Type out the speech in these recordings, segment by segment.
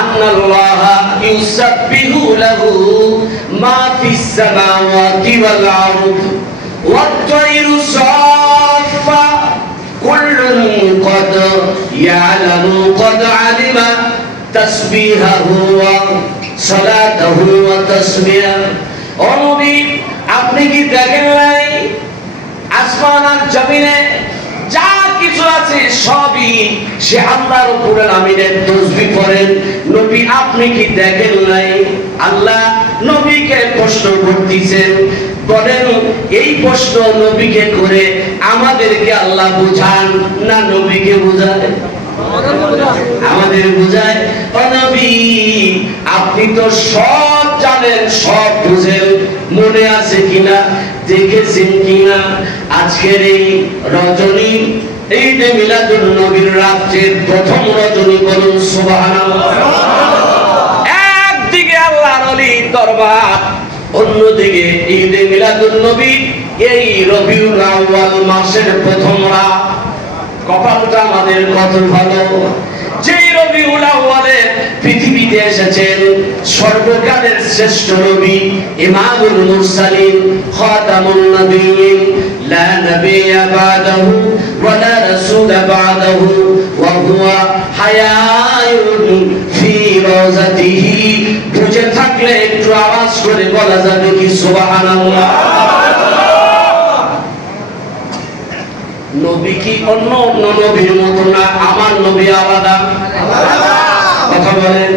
আন্নাল্লাহা ইউসাব্বিহু লাহু মা ফিস সামাওয়াতি ওয়াল আরদ ওয়াত তায়রু সাফফা কুল্লুন ক্বাদ ইয়ালামু ক্বাদ আলিমা তাসবিহাহু ওয়া সালাতাহু ওয়া তাসবিহা। ও নবী, আপনি কি দেখেন নাই আসমান আর জমিনে যা কিছু আছে সবই সে আল্লাহর উপরে আমিনের তাসবিহ করেন। নবী, আপনি কি দেখেন নাই? আল্লাহ নবীকে প্রশ্ন করতেছেন। বলেন, এই প্রশ্ন নবীকে করে আমাদেরকে আল্লাহ বোঝান না নবীকে বোঝায়? আমাদের বোঝায়। ও নবী, আপনি তো সব জানেন, সব বুঝেন, মনে আছে কিনা, দেখেছেন কিনা আজকের এই রজনী, এই যে মিলাদুন নবীর রাত্রের প্রথম রজনী, বলুন সুবহানাল্লাহ। একদিকে আল্লাহর ওলির দরবার, অন্যদিকে ঈদে মিলাদুন নবী, এই রবিউল আউয়াল মাসের প্রথম রাত। কপালটা আমাদের কত ভালো, যেই রবিউল আউয়ালে পৃথিবীতে এসেছেন সর্বকালের শ্রেষ্ঠ নবী, ইমামুল মুরসালিন, খাতামুন নবিয়্যিন, লা নাবিয়্যা বাদাহু ওয়া লা রাসূলা বাদাহু ওয়া হুয়া হায়ায়ুন ফি রাওজাতিহি। বুঝে থাকলে একটু আওয়াজ করে বলা যাবে কি সুবহানাল্লাহ? নবী কি অন্য অন্য নবীর মতো না? আমার নবী আলাদা। কথা বলেন।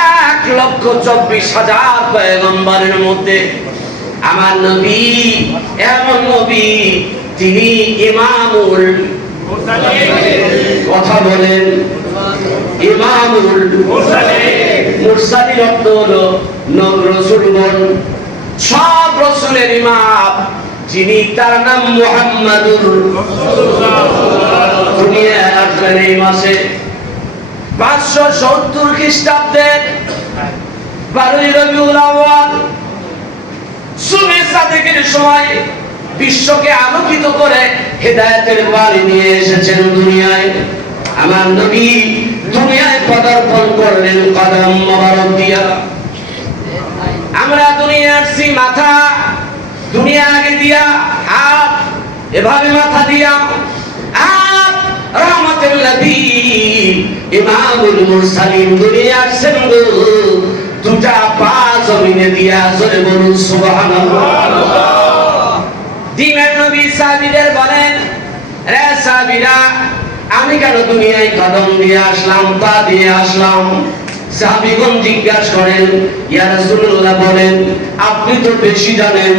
1,24,000 পয়গম্বরের মধ্যে আমার নবী এমন নবী, তিনি ইমামুল মুরসালিন। কথা বলেন। ইমামুল মুরসালিন অর্থ হলো রাসূলগণ, সব রাসূলের ইমাম যিনি, তার নাম মুহাম্মাদুর রাসূলুল্লাহ। দুনিয়ায় আসলেন এই মাসে 570 খ্রিস্টাব্দের 12 রবিউল আউয়াল। সুবহে সাদেকের সময় বিশ্বকে আলোকিত করে হেদায়েতের বাণী নিয়ে এসেছেন দুনিয়ায়। আমার নবী দুনিয়ায় পদার্পণ করলেন কদম মোবারক দিয়া। আমরা দুনিয়ায় আসছি মাথা, দুনিয়া আগে দিয়া হাত, এভাবে মাথা দিয়া হাত রহমাতুল লাযীন ইমামুল মুরসালিন দুনিয়া আসছেন গো, দুটা পা জমিনে দিয়া। জোরে বলুন সুবহানাল্লাহ। দিনের নবী সাহাবীদের বলেন, রে সাহাবীরা, আমি কেন দুনিয়ায় কদম দিয়ে আসলাম, পা দিয়ে আসলাম? সাহাবীগণ জিজ্ঞাসা করেন, ইয়া রাসূলুল্লাহ, বলেন, আপনি তো বেশি জানেন,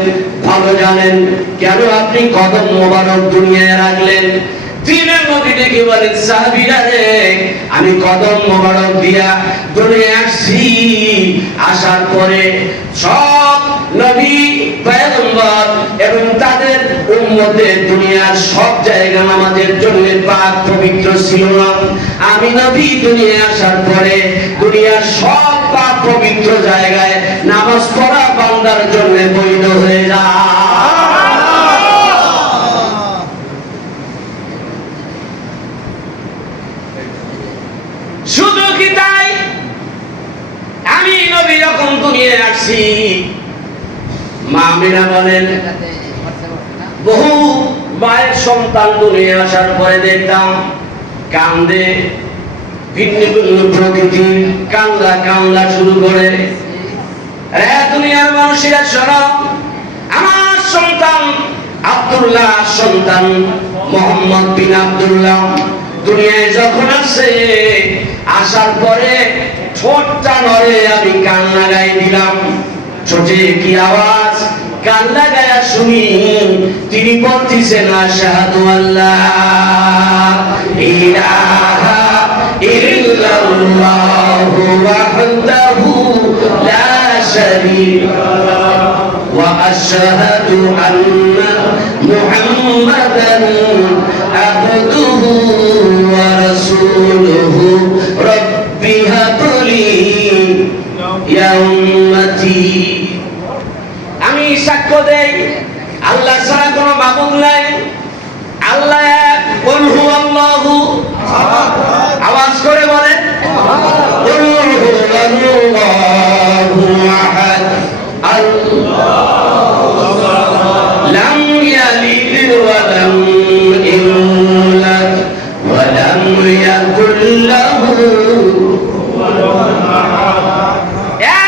ভালো জানেন, কেন আপনি কদম মোবারক দুনিয়ায় রাখলেন? দিনের নবী ডেকে বলেন, সাহাবীরা রে, আমি কদম মোবারক দিয়া দুনিয়ায় আসছি। আসার পরে সব নবী পয়গম্বর এবং তাদের উম্মতের দুনিয়ার সব জায়গা নামাজের জন্য পাক পবিত্র ছিল না। আমি নবী দুনিয়ায় আসার পরে দুনিয়ার সব পাক পবিত্র জায়গায় নামাজ পড়া বান্দার জন্য বৈধ হয়ে যায়। শুধু কি তাই? আমি নবী যখন দুনিয়ায় আসছি, মা আমিনা বলেন, বহু মায়ের সন্তান দুনিয়ায় আসার পরে দেখতাম কান্দে, ভিন্ন ভিন্ন প্রকৃতির কান্না কান্না শুরু করে। রে দুনিয়ার মানুষেরা শোনো, আমার সন্তান আব্দুল্লাহ, সন্তান মোহাম্মদ বিন আব্দুল্লাহ দুনিয়ায় যখন আসে, আসার পরে ঠোঁটটা নড়ে, আমি কান্না গাই দিলাম। ছোটে কি আওয়াজ, কান্না গায়া শুনি তিনি বলতেছেন, আশহাদু আল্লাহ ইলাহা ইল্লাল্লাহু ওয়াহদাহু লা শারীকা লাহু ওয়া আশহাদু আন্না মুহাম্মাদান আবদুহু ওয়া রাসূলুহু রাব্বি হাবলি ইয়া উম্মতি। আমি সাক্ষ্য দেই, আল্লাহ ছাড়া কোনো মাবুদ নাই, আল্লাহ এক, কুল হুয়াল্লাহু আহাদ। আওয়াজ করে বলেন। লাম ইয়ালিদ ওয়া লাম ইউলাদ ওয়া লাম ইয়াকুল লাহু কুফুওয়ান আহাদ।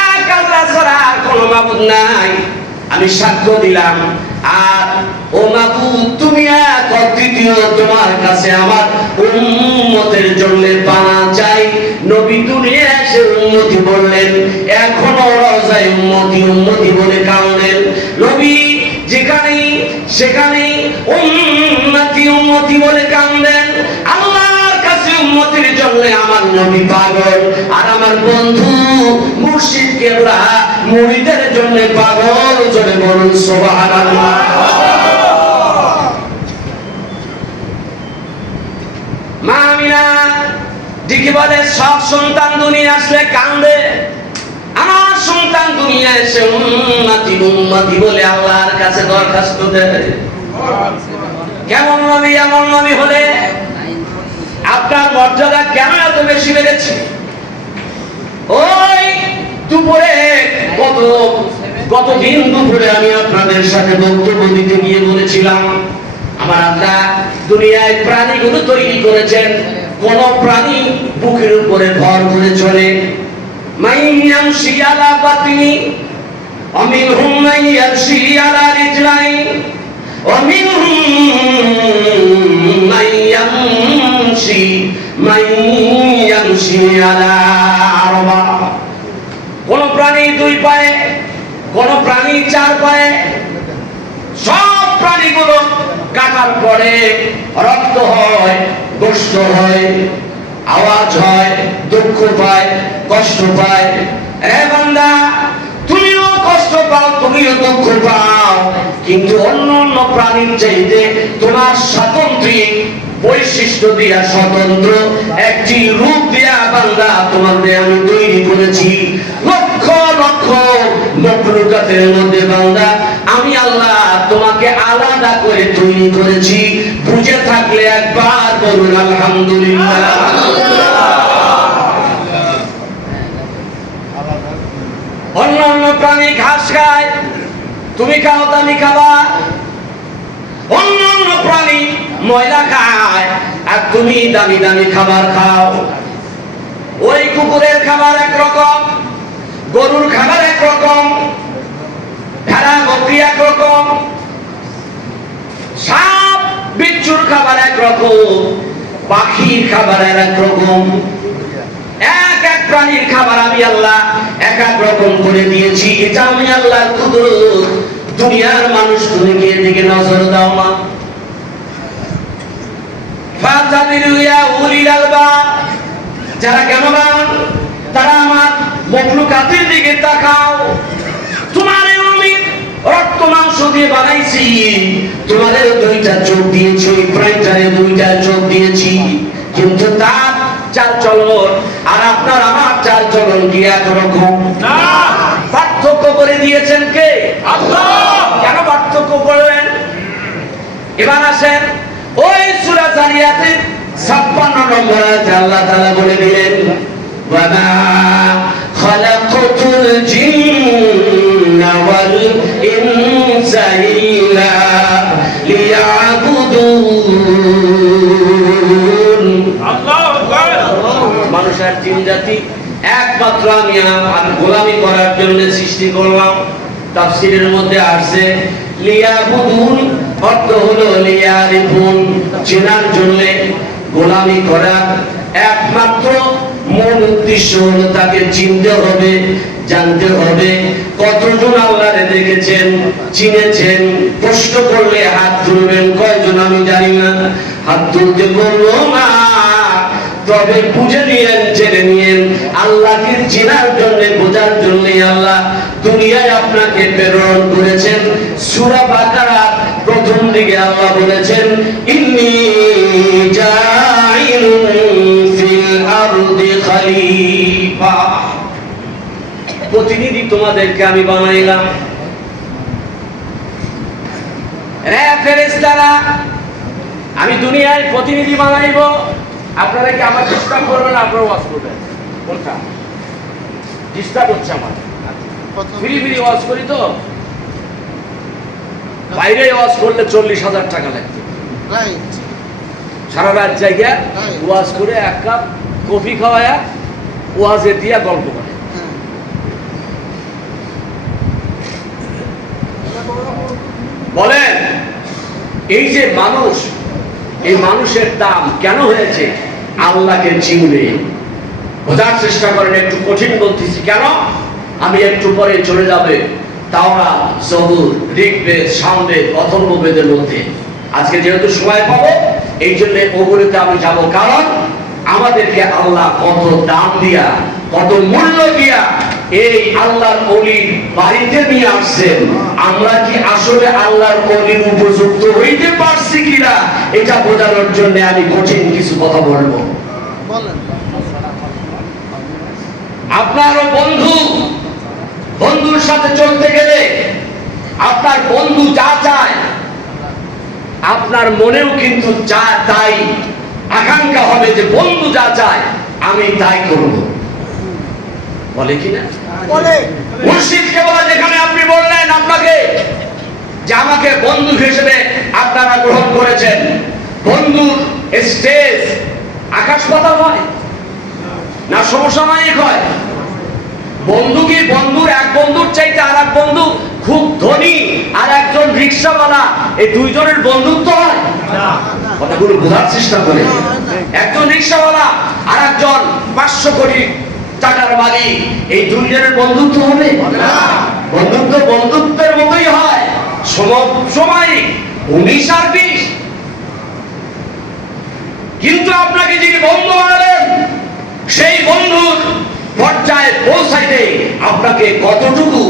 এক আল্লাহ ছাড়া কোনো মাবুদ নাই, আমি সাক্ষ্য দিলাম। আর ও মাবুদ, তুমি এক অদ্বিতীয়, তোমার কাছে আমার উম্মতের জন্য পানা চাই। নবী দুনিয়ায় এসে উম্মতি বললেন, এখনো রওজায় উম্মতি উম্মতি বলে কাঁদেন। নবী যেখানেই সেখানেই উম্মতি উম্মতি বলে কাঁদেন। আল্লাহর কাছে উম্মতির জন্য আমার নবী পাগল, আর আমার বন্ধু মুর্শিদ কেবলা মুরিদের জন্য পাগল। জোরে বলুন সুবহানাল্লাহ। মা আমিনা ঠিকই বলে, সব সন্তান দুনিয়া আসলে কান্দে। আমার সন্তান দুনিয়া এসে উম্মতি উম্মতি বলে আল্লাহর কাছে দরখাস্ত দেয়। কেমন নবী, এমন নবী হলে আপনার মর্যাদা কেন এত বেশি বেড়েছে? ওই দুপুরে কতদিন দুপুরে আমি আপনাদের সাথে বক্তব্য দিতে গিয়ে বলেছিলাম, আমার আল্লাহ দুনিয়ায় প্রাণীগুলো তৈরি করেছেন, কোন প্রাণী বুকের উপরে ভর করে চলে। মাইয়ামশি আলা বাতিনি অমিনহুম মাইয়ামশি আলা রিজলাইন অমিনহুম মাইয়ামশি আলা আরবা। কোন প্রাণী দুই পায়ে, কোন প্রাণী চার পায়ে। সব প্রাণীগুলো কাটার পরে রক্ত হয়, গোশত হয়, আওয়াজ হয়, দুঃখ পায়, কষ্ট পায়। এ বান্দা, তুমিও কষ্ট পাও, তুমিও দুঃখ পাও, কিন্তু অন্য অন্য প্রাণীর চাইতে তোমার স্বাতন্ত্রিক বৈশিষ্ট্য দিয়া স্বতন্ত্র একটি রূপ দিয়া বান্দা তোমাকে আমি তৈরি করেছি। লক্ষ লক্ষ মখলুকাতের মধ্যে বান্দা আমি আল্লাহ তোমাকে আলাদা করে তৈরি করেছি। বুঝে থাকলে একবার বলুন আলহামদুলিল্লাহ। অন্যান্য প্রাণী ঘাস খায়, তুমি খাও দামি খাবার। অন্যান্য প্রাণী ময়লা খায়, আর তুমি দামি দামি খাবার খাও। ওই কুকুরের খাবার একরকম, গরুর খাবার একরকম, ভেড়া বকরি একরকম, সাপ বিচ্ছুর খাবার একরকম, পাখির খাবার একরকম। এক এক প্রাণীর খাবার আমি আল্লাহ এক এক রকম করে দিয়েছি। এটা আমি আল্লাহর কুদরত। দুনিয়ার মানুষ, তুমি কি এদিকে নজর দাও না? ফাতাবিরু ইয়া উলিল আলবাব, যারা জ্ঞানবান তারা আমার মখলুকাতের দিকে তাকাও। তোমারে আমি রক্ত মাংস দিয়ে বানাইছি, তোমাদের দুইটা চোখ দিয়েছি, ওই প্রাণীটারে দুইটা চোখ দিয়েছি, কিন্তু তার চাল চলন আর আপনার আমার চাল চলন কি একরকম না? পার্থক্য করে দিয়েছেন কে? আল্লাহ। কেন পার্থক্য করলেন? এবার আসেন ওই সূরা জারিয়াতের 56 নম্বর আয়াতে আল্লাহ তাআলা বলে দিলেন, ওয়া মা খালাকাতুল জিন্না ওয়াল ইনসা ইল্লা লিয়াবুদুন। আল্লাহু আকবার। মানুষ আর জিন জাতি একমাত্র আমি গোলামি করার জন্য সৃষ্টি করলাম। তাফসীরের মধ্যে আসছে লিয়াবুদুন, অর্থ হলো লিয়ারিফুন, চেনার জন্য, গোলামি করা। একমাত্র মূল উদ্দেশ্য হলো তাকে চিনতে হবে, জানতে হবে। কতজন আল্লাহরে দেখেছেন, চিনেছেন? প্রশ্ন করলে হাত তুলবেন, কয়জন আমি জানি না। হাত তুলতে বলবো না, তবে বুঝে নিয়েন, জেনে নিয়েন, আল্লাহকে চেনার জন্য, বোঝার জন্য আল্লাহ দুনিয়ায় আপনাকে প্রেরণ করেছেন। সূরা বাকারা প্রথম দিকে আল্লাহ বলেছেন, ইন্নী জাইলুন ফিল আরদি খলিফা, প্রতিনিধি তোমাদেরকে আমি বানাইলাম। রে ফেরেশতারা, আমি দুনিয়ায় প্রতিনিধি বানাইব, আপনারা কি আমার ডিস্টার্ব করবেন? আপনারা ওয়াজ করবেন? কোনটা ডিস্টার্ব হচ্ছে আমার? ফ্রি ওয়াজ করি তো, বাইরে ওয়াজ করলে 40,000 টাকা লাগবে। সারা রাত জায়গা ওয়াজ করে 1 কাপ কফি খাওয়ায়া ওয়াজে দিয়া গল্প করে। বলেন এই যে মানুষ, এই মানুষের দাম কেন হয়েছে? আল্লাহকে চিনবে, বোঝার চেষ্টা করেন। একটু কঠিন বলতেছি কেন, আমি একটু পরে চলে যাবে তাওরাত, জবুর, ঋগ্বেদ, সামবেদ, অথর্ববেদের মধ্যে। আজকে যেহেতু সময় পাবো এই জন্য ওগুলোতে আমি যাব, কারণ আমাদেরকে আল্লাহ কত দাম দিয়া, কত মূল্য দিয়া এই আল্লাহর ওলির বাড়িতে নিয়ে আসছেন। আমরা কি আসলে আল্লাহর ওলির উপযুক্ত হইতে পারছি কিনা এটা বোঝানোর জন্য আমি কঠিন কিছু কথা বলবো। আপনারও বন্ধু, বন্ধুর সাথে চলতে গেলে আপনার বন্ধু যা চায় আপনার মনেও কিন্তু যা তাই আকাঙ্ক্ষা হবে যে বন্ধু যা চায় আমি তাই করব, বলে কিনা? মুর্শিদকে বলা, যেখানে আপনি বললেন আপনাকে যে আমাকে বন্ধু হিসেবে আপনারা গ্রহণ করেছেন, বন্ধুর স্টেজ আকাশ পাতাল হয় না সমসাময়িক হয়? বন্ধু কি বন্ধুর, এক বন্ধুর চাইতে আর এক বন্ধু খুব ধনী আর একজন রিক্সাওয়ালা, এই দুইজনের বন্ধুত্ব হয়? কথাগুলো বোঝার চেষ্টা করে। একজন রিক্সাওয়ালা আর একজন 500 কোটি টাকার মালিক, এই দুইজনের বন্ধুত্ব হবে? বন্ধুত্ব বন্ধুত্বের মতোই হয়, সমসাময়িক, 19 আর 20। কিন্তু আপনাকে যিনি বন্ধু বানালেন সেই বন্ধুর পর্যায়ে পৌঁছাইতে আপনাকে কতটুকু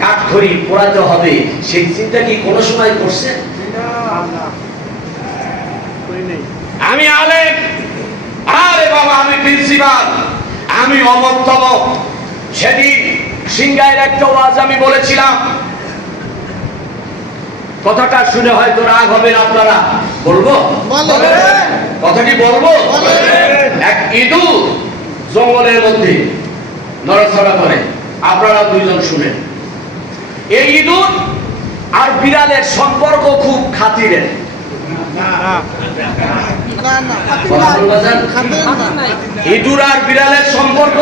কাঠখড়ি পোড়াতে হবে সেই চিন্তা কি কোনো সময় করছেন? আমি আলেম, আরে বাবা আমি প্রিন্সিপাল, আমি অমক তমক। সেদিন সিংগাইয়ের একটা ওয়াজ আমি বলেছিলাম, কথাটা শুনে হয়তো রাগ হবেন আপনারা, বলবো কথাটি বলবো। এক ইঁদুর জঙ্গলের মধ্যে নড়াচড়া করে, আপনারা দুইজন শুনেন। এই ইঁদুর আর বিড়ালের সম্পর্ক খুব খাতিরের। ইঁদুর আর বিড়ালের সম্পর্ক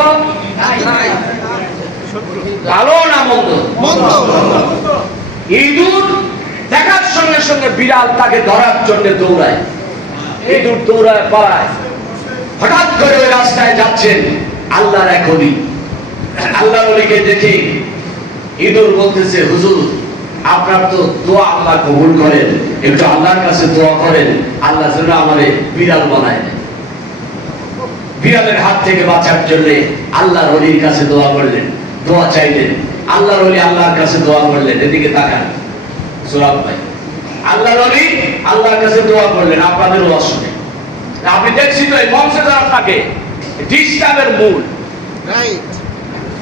ভালো না মন্দ? ইঁদুর দেখার সঙ্গে সঙ্গে বিড়াল তাকে ধরার জন্য দৌড়ায়, ইঁদুর দৌড়ায় পালায়। হঠাৎ করে ওই রাস্তায় যাচ্ছেন আল্লাহর এক ওলি, আল্লাহর ওলিকে দেখে ইঁদুর বলতেছে, হুজুর আপনার তো দোয়া আল্লাহ কবুল করেন, একটু আল্লাহর কাছে দোয়া করেন আল্লাহ যেন আমারে বিড়াল বানায় দেয়। বিড়ালের হাত থেকে বাঁচার জন্য আল্লাহর ওলির কাছে দোয়া করলেন, দোয়া চাইলেন। আল্লাহর ওলি আল্লাহর কাছে দোয়া করলেন, এদিকে তাকান সোরাব ভাই, আল্লাহর ওলি আল্লাহর কাছে দোয়া করলেন। আপনাদের ওয়াজ শুনে আপনি দেখছি তো এই মঞ্চে যারা থাকে ডিস্টার্বের মূল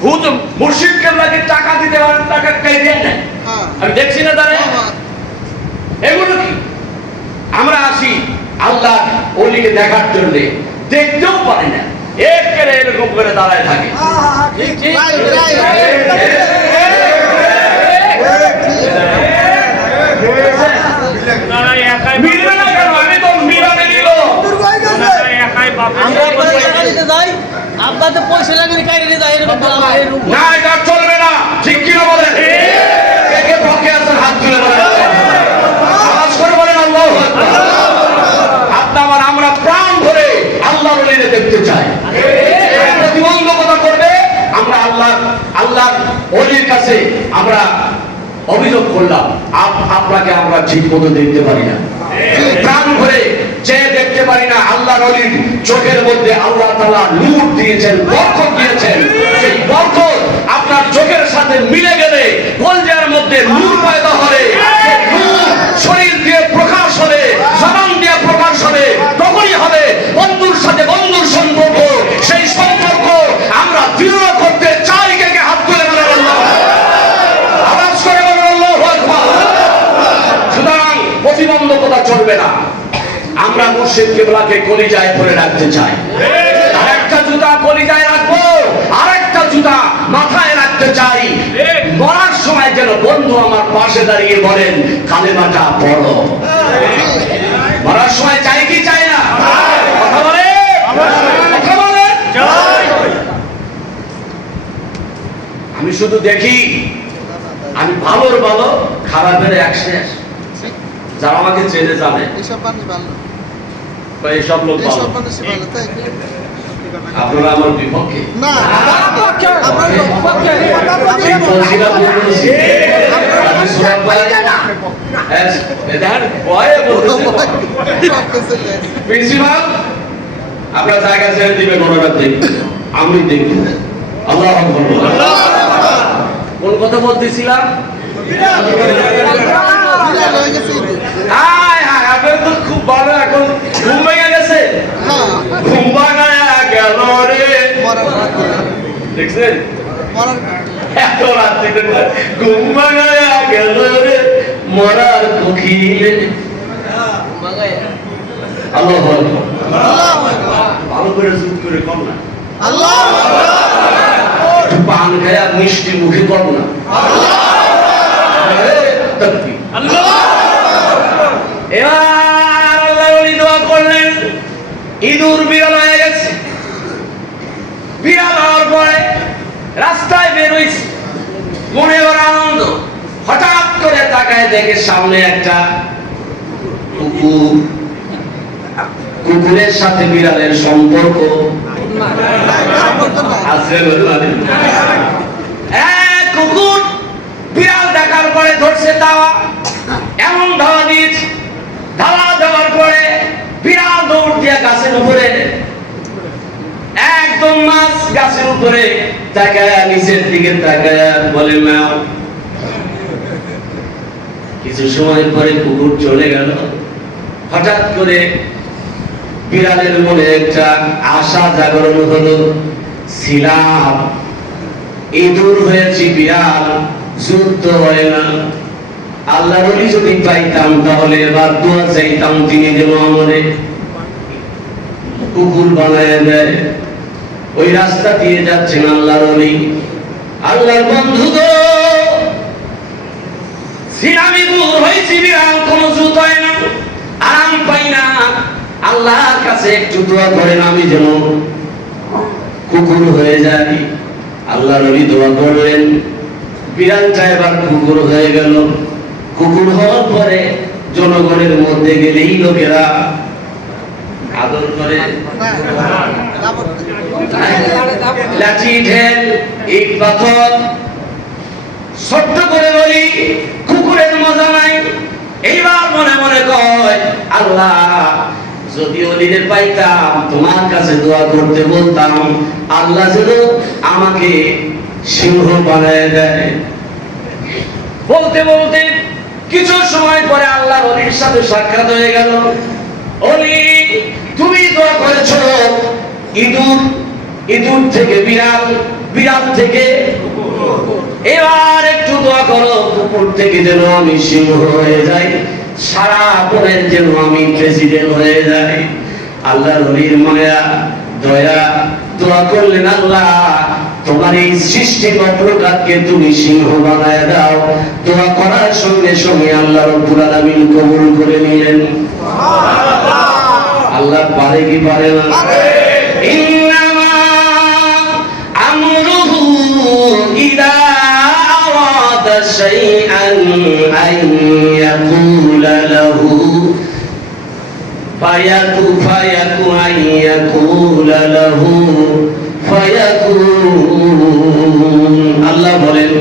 হুজুর মুর্শিদ কেবলাকে টাকা দিতে পারেন, টাকা কেড়ে নেয়, আমি দেখছি না তারা। এগুলো কি? আমরা আসি আল্লাহ ওলিকে দেখার জন্য, দেখতেও পারি না, একেবারে এরকম করে দাঁড়ায় থাকে। মিলবে না কেন? আমি তো মিলানে নিল আপনাদের পয়সা লাগিয়ে কাইরে যায়, না এটা চলবে না, ঠিক কিনা বলেন? কে পক্ষে আছেন হাত তুলে বলেন, আওয়াজ করে বলেন আল্লাহু আকবার। আপনার আমরা প্রাণ ভরে আল্লাহর ওলিকে দেখতে চাই। প্রতিবন্ধকতা করবে, আমরা আল্লাহর ওলির কাছে আমরা অভিযোগ করলাম, আপনাকে আমরা ঠিক মতো দেখতে পারি না, প্রাণ ভরে চেয়ে দেখতে পারি না। আল্লাহর ওলির চোখের মধ্যে আল্লাহ তাআলা নূর দিয়েছেন, বরকত দিয়েছেন। সেই বরকত আপনার চোখের সাথে মিলে গেলে কলজার মধ্যে নূর পয়দা হবে, সেই নূর শরীর দিয়ে প্রকাশ হবে, জবান দিয়ে প্রকাশ হবে, তখনই হবে বন্ধুর সাথে বন্ধুর সম্পর্ক। সেই সম্পর্ক আমরা দৃঢ় করতে চাই। কে কে হাত তুলে বলেন আল্লাহ, আওয়াজ করে বলেন আল্লাহু আকবার। সুতরাং প্রতিবন্ধকতা চলবে না। আমরা মুর্শিদ কিবলাকে কলিজায় ধরে রাখতে চাই। আরেকটা জুতা কলিজায় রাখবো, আরেকটা জুতা বন্ধু আমার পাশে দাঁড়িয়ে বলেন কালেমাটা পড়ো। মরার সময় চাই কি চাই না? কথা বলে, কথা বলে। আমি শুধু দেখি, আমি ভালোর ভালো, খারাপের এক শেষ। যারা আমাকে চেনে জানে এইসব লোক ভালো, আপনারা আমার বিপক্ষে না। প্রিন্সিপাল আপনার জায়গা ছেড়ে দিবে, গণনা দেখবে, আমি দেখবো। আল্লাহ কোন কথা বলতেছিলাম? খুব ভালো, এখন ঘুম ভেঙে গেছে, ঘুম ভাঙায়া গেল রে। দেখছেন এত রাত্রিতে ঘুম ভাঙায়া গেল রে মরার কোকিলে। আল্লাহ ভালো করে চুপ করে কম না, পান খায়া মিষ্টি মুখে কম না। এবার আল্লাহ দোয়া করলেন, ইঁদুর বিড়াল হয়ে গেছে। বিড়াল হওয়ার পরে রাস্তায় বের হয়েছে, মনে বড় আনন্দ। হঠাৎ করে তাকায় দেখে সামনে একটা কুকুর। কুকুরের সাথে বিড়ালের সম্পর্ক আছে। কুকুর বিড়াল দেখার পরে ধরছে দাওয়া, এমন ধাওয়া দিয়েছে, ধাওয়া দেওয়ার পরে বিড়াল দৌড় দিয়ে গাছের উপরে, একদম মাছ গাছের উপরে তাকায়া, নিচের দিকে তাকায়া বলে ম্যাও। কিছু সময় পরে কুকুর চলে গেল। হঠাৎ করে বিড়ালের মনে একটা আশা জাগরণ হলো, ছিলাম ইঁদুর হয়েছি, বিড়াল যুদ্ধ হয় না। আল্লাহ বলি যদি পাইতাম তাহলে এবার দোয়া চাইতাম, তিনি যেন আমাদের কুকুর বানায় দেয়। ওই রাস্তা দিয়ে যাচ্ছেন আল্লাহ নবী, আল্লাহর বন্ধু গো, ছিলাম ইঁদুর হয়েছি, বিড়াল কোনো যুদ্ধ হয় না, আরাম পাই না। আল্লাহর কাছে একটু দোয়া করেন আমি যেন কুকুর হয়ে যাই। আল্লাহ নবী দোয়া করলেন, বিড়ালটা এবার কুকুর হয়ে গেল। কুকুর হওয়ার পরে জনগণের মধ্যে গেলেই লোকেরা আদর করে, লাঠি ঢেল ইট পাথর। ছোট্ট করে বলি কুকুরের মজা নাই। এইবার মনে মনে কয়, আল্লাহ যদি ওলিদের পাইতাম, তোমার কাছে দোয়া করতে বলতাম, আল্লাহ যেন আমাকে সিংহ বানায় দেয়। বলতে বলতে কিছু সময় পরে আল্লাহ ওলির সাথে সাক্ষাৎ হয়ে গেল। ওলি, তুমি দোয়া করেছো ইঁদুর, ইঁদুর থেকে বিড়াল, বিড়াল থেকে এবার একটু দোয়া করো কুকুর থেকে যেন আমি সিংহ হয়ে যাই, সারা বনের যেন আমি প্রেসিডেন্ট হয়ে যাই। আল্লাহ নবীর মায়া দয়া দোয়া করলেন, আল্লাহ তোমার এই সৃষ্টি মাখলুকাতকে তুমি সিংহ বানায় দাও। দোয়া করার সঙ্গে সঙ্গে আল্লাহ রব্বুল আলামিন কবুল করে নিলেন। আল্লাহ পারে কি পারে না? ইন্নামা আমরুহু ইদা আরাদা শাইআন আন ইয়াকুলা লাহু ফায়াকু আন ইয়াকুলা লাহু ফায়াকুন। আল্লাহ বলেন,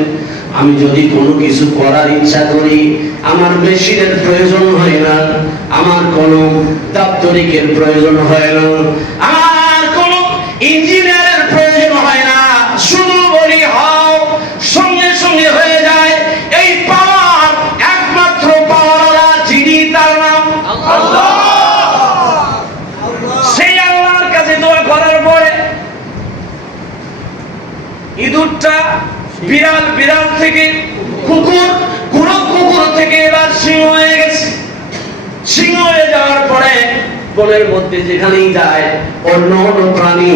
আমি যদি কোনো কিছু করার ইচ্ছা করি, আমার মেশিনের প্রয়োজন হয় না, আমার কোনো দাপ্তরিকের প্রয়োজন হয় না, আমার কোনো ইঞ্জিনিয়ারের প্রয়োজন হয় না, শুধু বলি হও, সঙ্গে সঙ্গে হয়ে যায়। এই পাওয়ার একমাত্র পাওয়ারওয়ালা যিনি, তার নাম আল্লাহ। সেই আল্লাহর কাছে দোয়া করার পরে ইঁদুরটা বিড়াল, বিড়াল থেকে কুকুর, কুকুর থেকে এবার সিংহ হয়ে গেছে। সিংহ হয়ে যাওয়ার পরে বনের মধ্যে যেখানেই যায় অন্য অন্য প্রাণী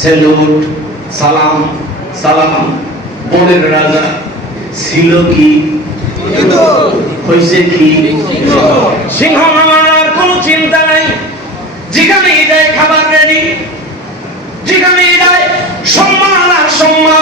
সেলুট, সালাম সালাম। বনের রাজা ছিল কি হয়েছে কি সিংহ মামার কোনো চিন্তা নাই যেখানেই যায় খাবার রেডি যেখানেই যায় সম্মান আর সম্মান